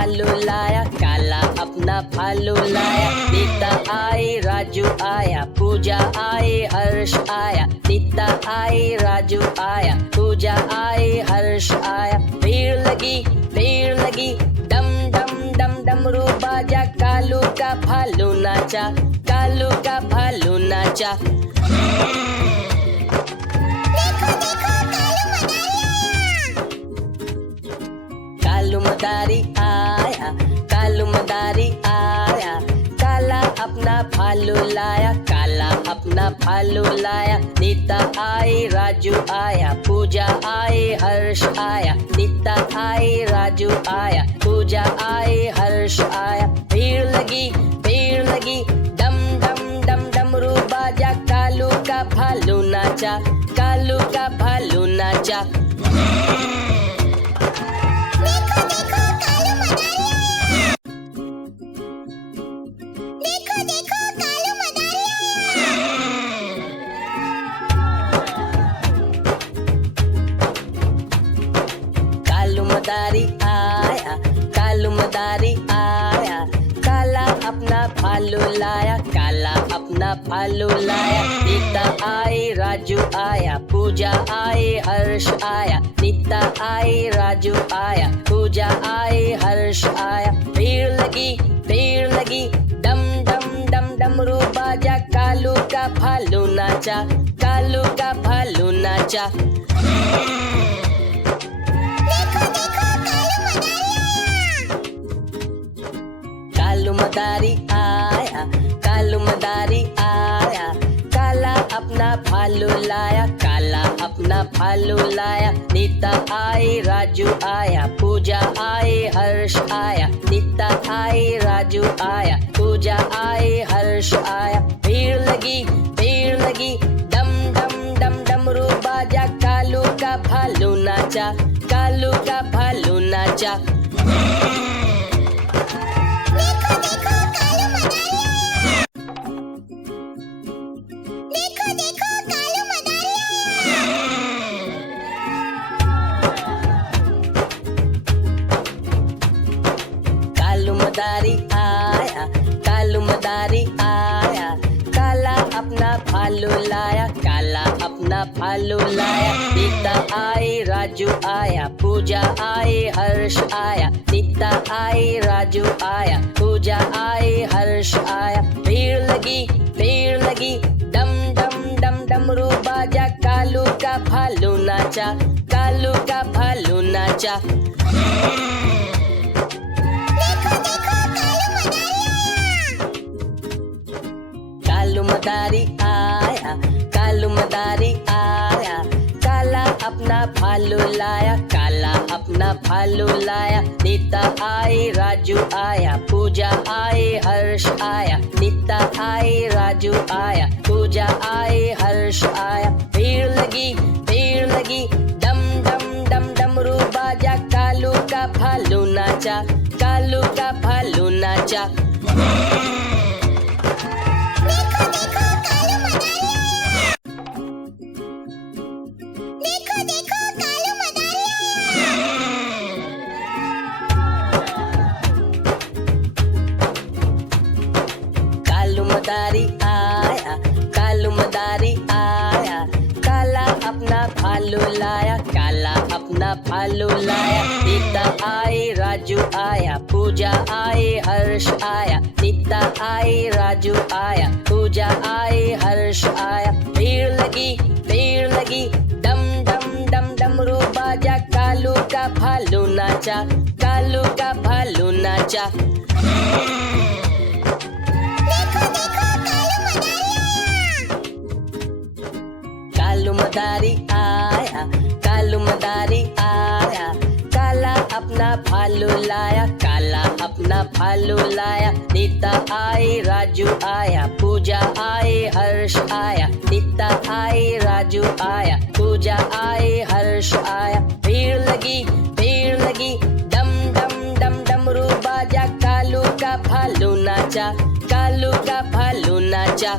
भालू लाया, काला अपना भालू लाया। नीता आई, राजू आया, पूजा आई, हर्ष आया। नीता आई, राजू आया, पूजा आई, हर्ष आया। भीड़ लगी, डम डम डम डमरू बाजा। कालू का भालू नाचा, कालू का भालू नाचा। कालू मदारी आया, कालू मदारी आया। काला अपना भालू लाया, काला अपना भालू लाया। नीता आई, राजू आया, पूजा आई, हर्ष आया। नीता आई, राजू आया, पूजा आई, हर्ष आया। भीड़ लगी, डम डम डम डमरू बाजा। कालू का भालू नाचा, कालू का भालू नाचा। कालू मदारी आया, कालू मदारी आया। काला अपना भालू लाया, काला अपना भालू लाया। नीता आई, राजू आया, पूजा आई, हर्ष आया। नीता आई, राजू आया, पूजा आई, हर्ष आया। भीड़ लगी, डम डम डम डमरू बाजा। कालू का भालू नाचा, कालू का भालू नाचा। कालू मदारी आया, कालू मदारी आया। काला अपना भालू लाया, काला अपना भालू लाया। नीता आई, राजू आया, पूजा आई, हर्ष आया। नीता आई, राजू आया, पूजा आई, हर्ष आया। भीड़ लगी, डम डम डम डमरू बाजा। कालू का भालू नाचा, कालू का भालू नाचा। कालू मदारी आया, कालू मदारी आया। काला अपना भालू लाया, काला अपना भालू लाया। नीता आई, राजू आया, पूजा आई, हर्ष आया। नीता आई, राजू आया, पूजा आई, हर्ष आया। भीड़ लगी, डम डम डम डमरू बाजा। कालू का भालू नाचा, कालू का भालू नाचा। कालू मदारी आया, कालू मदारी आया। काला अपना भालू लाया, काला अपना भालू लाया। नीता आई, राजू आया, पूजा आई, हर्ष आया। नीता आई, राजू आया, पूजा आई, हर्ष आया। भीड़ लगी, डम डम डम डमरू बाजा। कालू का भालू नाचा, कालू का भालू नाचा। कालू मदारी आया, कालू मदारी आया। काला अपना भालू लाया, काला अपना भालू लाया। नीता आई, राजू आया, पूजा आई, हर्ष आया। नीता आई, राजू आया, पूजा आई, हर्ष आया। भीड़ लगी, डम डम डम डमरू बाजा। कालू का भालू नाचा, कालू का भालू नाचा। कालू मदारी आया, कालू मदारी आया। काला अपना भालू लाया, काला अपना भालू लाया। नीता आई, राजू आया, पूजा आई, हर्ष आया। नीता आई, राजू आया, पूजा आई, हर्ष आया। भीड़ लगी, डम डम डम डमरू बाजा। कालू का भालू नाचा, कालू का भालू नाचा।